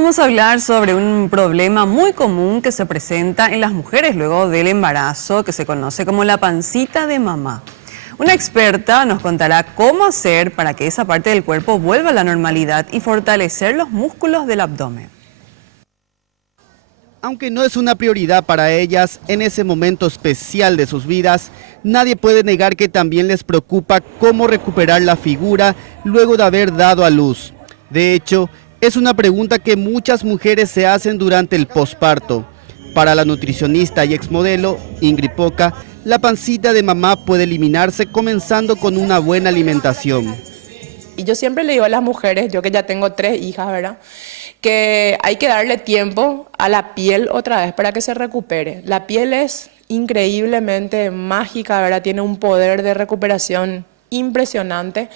vamos a hablar sobre un problema muy común que se presenta en las mujeres luego del embarazo, que se conoce como la pancita de mamá. Una experta nos contará cómo hacer para que esa parte del cuerpo vuelva a la normalidad y fortalecer los músculos del abdomen. Aunque no es una prioridad para ellas, en ese momento especial de sus vidas, nadie puede negar que también les preocupa cómo recuperar la figura luego de haber dado a luz. De hecho, es una pregunta que muchas mujeres se hacen durante el posparto. Para la nutricionista y exmodelo Ingrid Poca, la pancita de mamá puede eliminarse comenzando con una buena alimentación. Y yo siempre le digo a las mujeres, yo que ya tengo 3 hijas, ¿verdad?, que hay que darle tiempo a la piel otra vez para que se recupere. La piel es increíblemente mágica, ¿verdad?, tiene un poder de recuperación impresionante.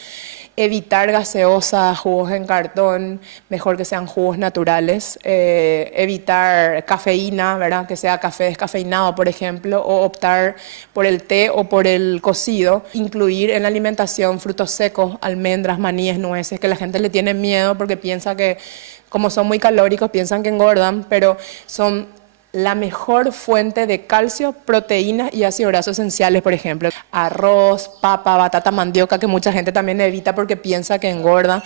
Evitar gaseosas, jugos en cartón, mejor que sean jugos naturales. Evitar cafeína, ¿verdad?, que sea café descafeinado, por ejemplo, o optar por el té o por el cocido. Incluir en la alimentación frutos secos, almendras, maníes, nueces, que la gente le tiene miedo porque piensa que, como son muy calóricos, piensan que engordan, pero son la mejor fuente de calcio, proteínas y ácidos grasos esenciales, por ejemplo. Arroz, papa, batata, mandioca, que mucha gente también evita porque piensa que engorda.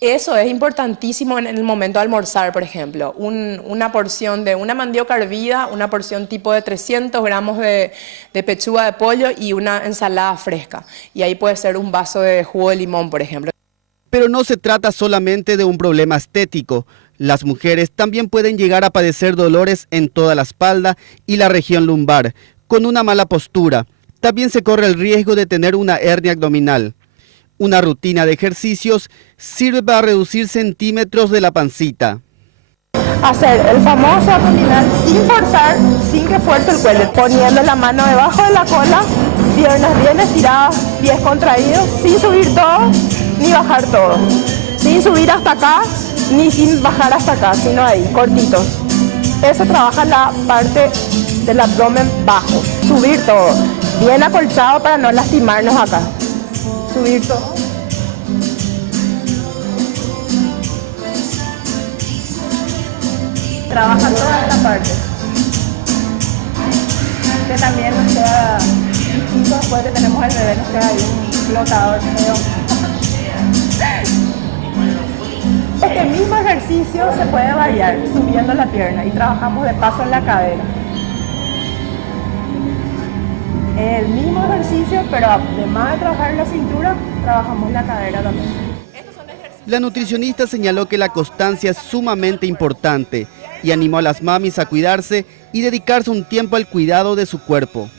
Eso es importantísimo en el momento de almorzar, por ejemplo. Una porción de una mandioca hervida, una porción tipo de 300 gramos de pechuga de pollo y una ensalada fresca. Y ahí puede ser un vaso de jugo de limón, por ejemplo. Pero no se trata solamente de un problema estético. Las mujeres también pueden llegar a padecer dolores en toda la espalda y la región lumbar, con una mala postura. También se corre el riesgo de tener una hernia abdominal. Una rutina de ejercicios sirve para reducir centímetros de la pancita. Hacer el famoso abdominal sin forzar, sin que fuerce el cuello, poniendo la mano debajo de la cola, piernas bien estiradas, pies contraídos, sin subir todo ni bajar todo, sin subir hasta acá ni sin bajar hasta acá, sino ahí, cortitos. Eso trabaja la parte del abdomen bajo. Subir todo, bien acolchado para no lastimarnos acá. Subir todo. Trabaja toda esta parte. Que también nos queda distinto después que tenemos el bebé, nos queda ahí un flotador feo. Este mismo ejercicio se puede variar subiendo la pierna y trabajamos de paso en la cadera. El mismo ejercicio, pero además de trabajar la cintura, trabajamos la cadera también. La nutricionista señaló que la constancia es sumamente importante y animó a las mamis a cuidarse y dedicarse un tiempo al cuidado de su cuerpo.